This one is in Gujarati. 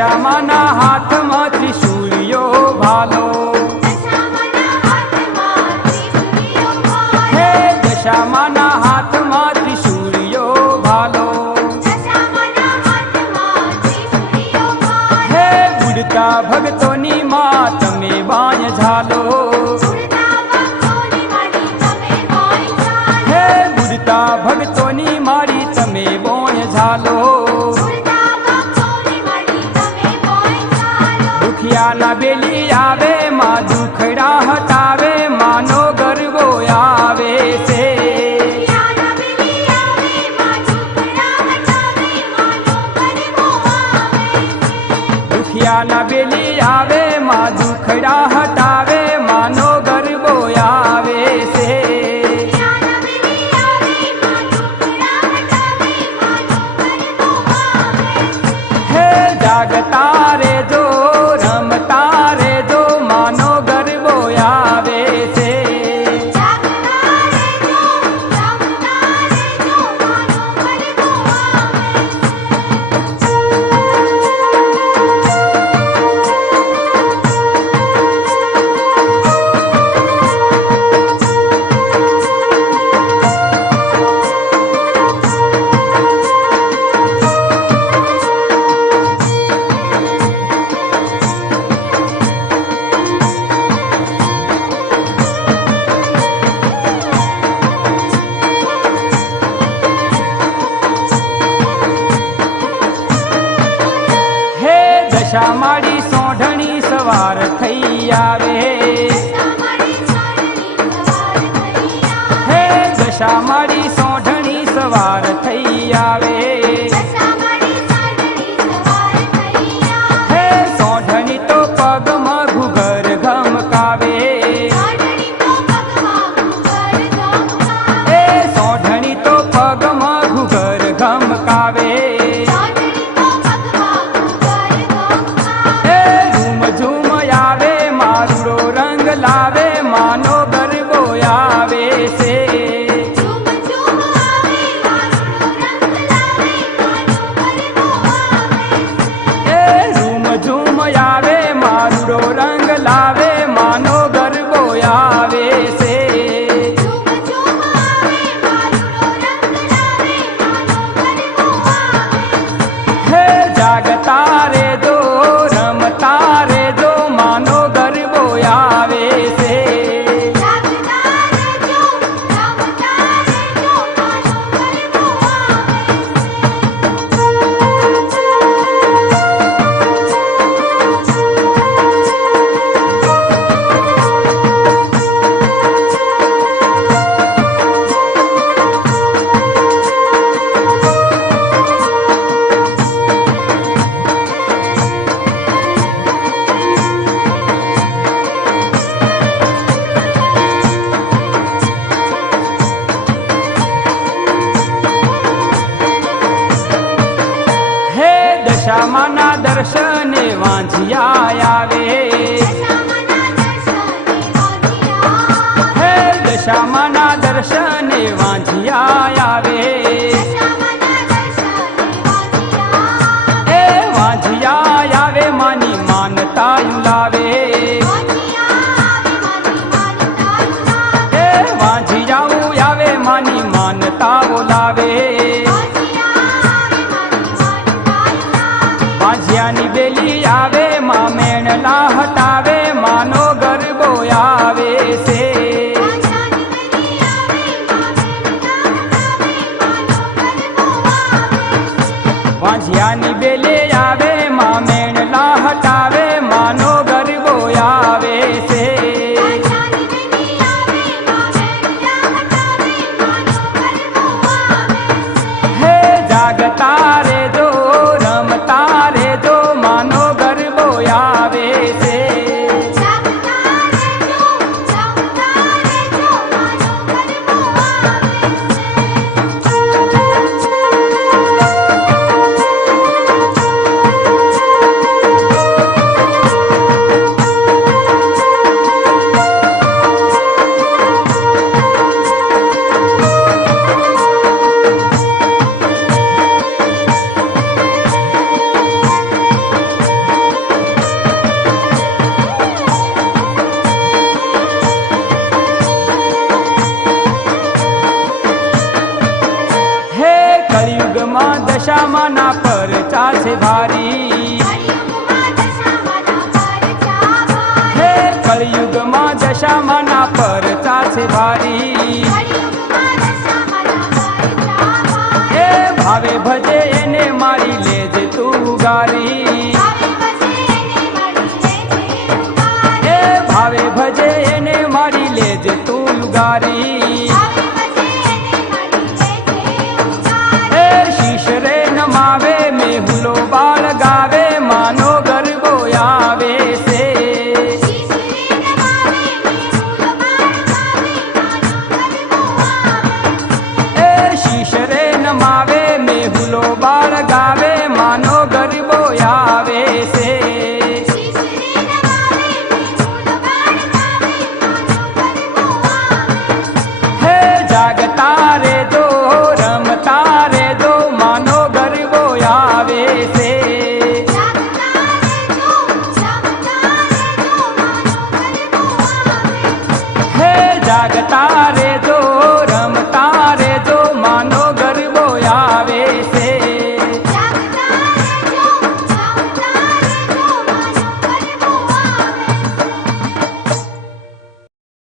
દશામાના હાથમાં ત્રિશુલ્યો ભાલો. હે દશામાના હાથમાં ત્રિશુલ્યો ભાલો. હે ઉડતા ભક્તોની માં તમે બાણ ઝાલો. દયાલા બેલી આવે માં દુખડા હટાવે માનો ગરબો આવે છે. દુખિયાલા બેલી આવે માં દુખડા હટાવે માનો આશા મારી સોઢણી સવાર થઈ આવે. ભજીયાની બેલે આવે માં મેણલા હટાવે માનો ગરબો આવે છે. હે જાગતા પરચા છે ભારી હે કળિયુગમાં દશામાં ના પરચા છે ભારી હે ભાવે ભજે એને મારી લેજે તું ગારી હે ભાવે ભજે એને મારી લેજે તું ગારી जागता